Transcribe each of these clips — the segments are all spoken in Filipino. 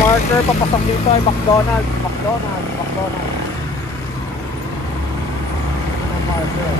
marker papasok dito ay McDonald's. Ang marker.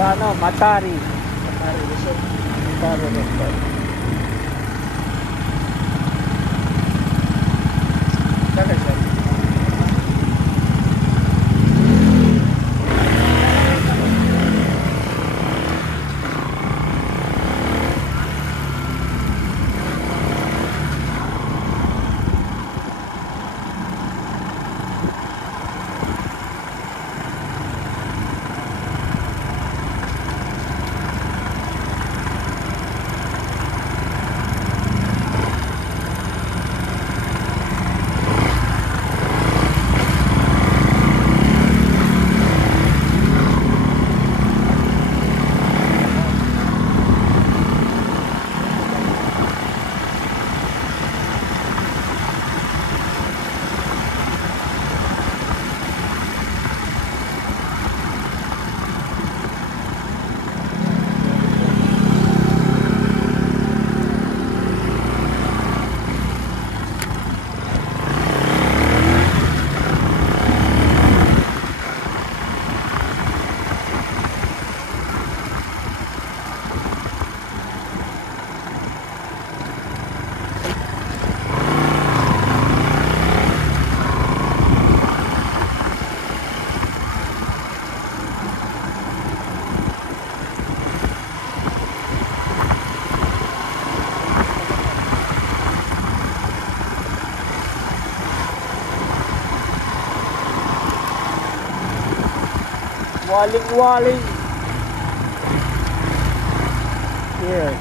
Sa ano, Matari Resort. Matari Resort. Waling-waling. Here.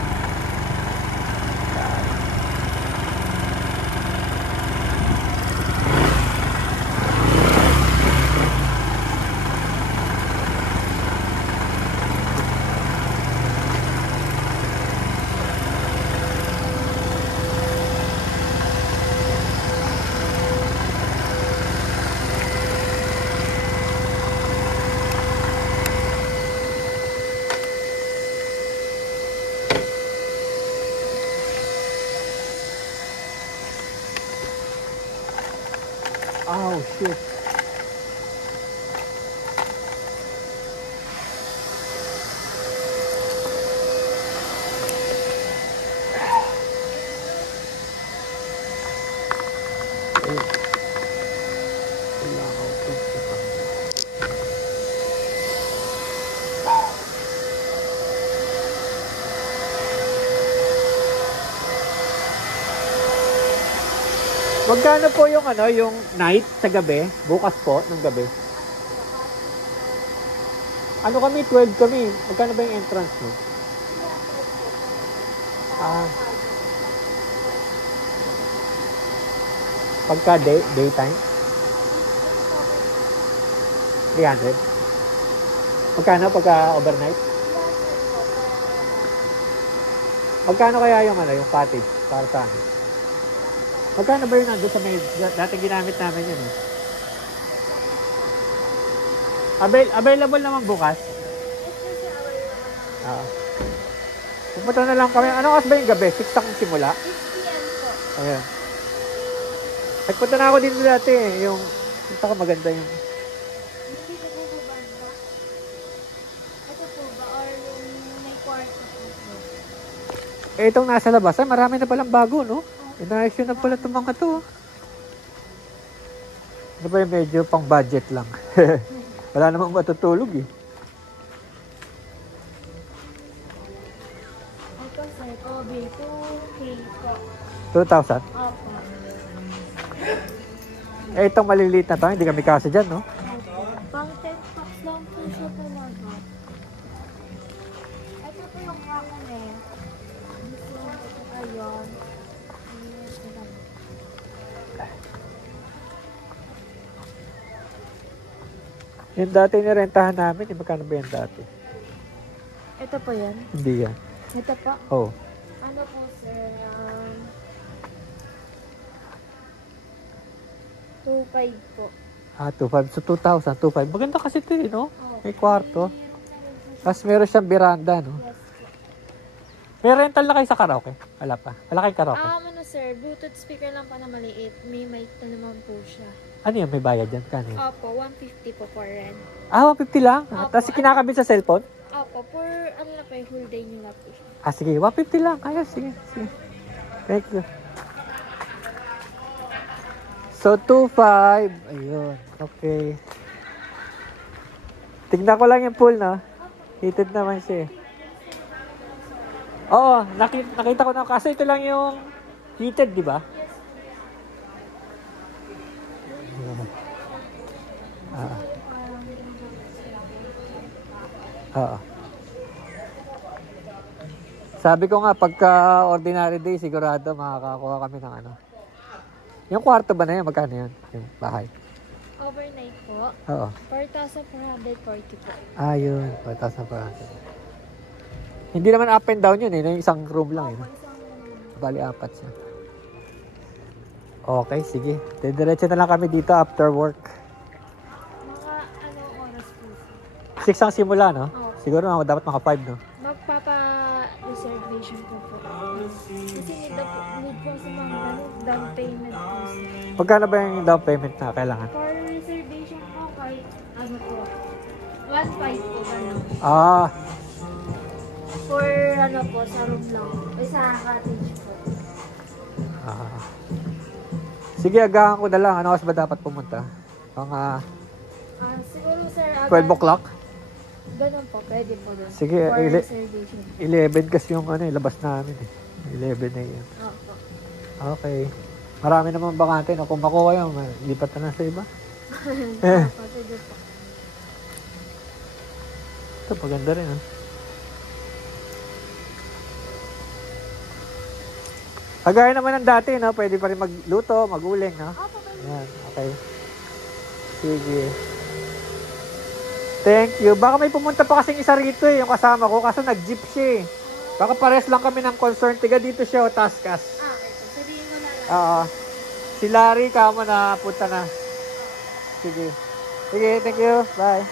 Oh, shit. Magkano po yung ano, yung night sa gabi? Bukas po, ng gabi. Ano kami? 12 kami. Magkano ba yung entrance mo? Pagka daytime? 300? Magkano pagka overnight? Magkano kaya yung ano, yung cottage para sa amin? Magkano ba yun nandun sa may dating ginamit namin yun? Available naman bukas? Pupunta na lang kami. Ano oras ba yung gabi? 6 akong simula? 6 p.m. po. Ayan. Nagpunta na ako din dati eh. Yung maganda yung... Hindi ko po ba ba? Ito po ba? Or yung may kwarto po po? Eh, itong nasa labas, ay marami na palang bago, no? Inayos yun na pala itong mga to. Ano ba yung medyo pang budget lang? Wala namang matutulog eh. Ito sir, Kobe, 2K po. 2,000? Opo. Eh, itong maliliit na to, hindi kami kasi dyan, no? Opo. Pang 10 packs lang po siya po mga. Ito po yung akin eh. Gusto ko ayun. Yung dati nirentahan namin, magkano ba yan dati? Ito po yan? Hindi yan. Ito po? Oh. Ano po sir? 2.5 po. 2,500. So, 2,000. 2,500. Maganda kasi ito eh, no? Oh. May kwarto. Tapos meron siyang veranda, no? Yes po. May rental na kayo sa karaoke? Wala pa. Wala kayong karaoke? Ano sir, Bluetooth speaker lang pa na maliit. May mic na naman po siya. Ano yun? May bayad dyan? Kano yun? Opo, 150 po for rent. 150 lang? Opo. Tapos kinakabit sa cellphone? Opo, for ano na po yung whole day nyo na po siya. Sige. 150 lang. Kaya, sige. Thank you. So, 2,500. Ayun. Okay. Tignan ko lang yung pool, no? Heated naman siya eh. Oo, nakita ko na. Kasi ito lang yung heated, di ba? Oo. Sabi ko nga, pagka ordinary day, sigurado makakakuha kami ng ano. Yung kwarto ba na yan? Magkano yan? Yung bahay? Overnight po, Oo. 4,440 po. Yun. 4,400. Hindi naman up and down yun eh. Yung isang room lang eh. Bali, 4 siya. Okay, sige. Diretso na lang kami dito after work. Mga anong oras po sir? 6 ang simula, no? Oo. Siguro dapat mga 5, no? Magpapa-reservation po po. Kasi need po sa mga down payment po sir. Magkano ba yung down payment na kailangan? For reservation po kahit ano po, 1.5 po gano'n. For ano po, sa room lang. O sa cottage po. Sige, agahan ko na lang. Ano oras ba dapat pumunta? Mga Siguro sir, 12 o'clock? Ganun po, pwede po doon. Sige, For reservation. 11 kasi yung ano, labas namin eh. 11 na yun. Opo. Okay. Marami naman bakante. No? Kung makuha yun, lipat na sa iba. Opo, pwede po. Ito, maganda rin. Kagaya naman ng dati, no? Pwede pa rin magluto, maguling, no? Opo, pwede. Yan, okay. Sige. Thank you. Baka may pumunta pa kasing isa rito eh, yung kasama ko. Kaso nag-jeep siya eh. Baka pares lang kami ng concern. Tiga dito siya o Taskas. Okay. Sabihin mo na lang. Si Larry, kamo na punta na. Sige. Sige, thank you. Bye.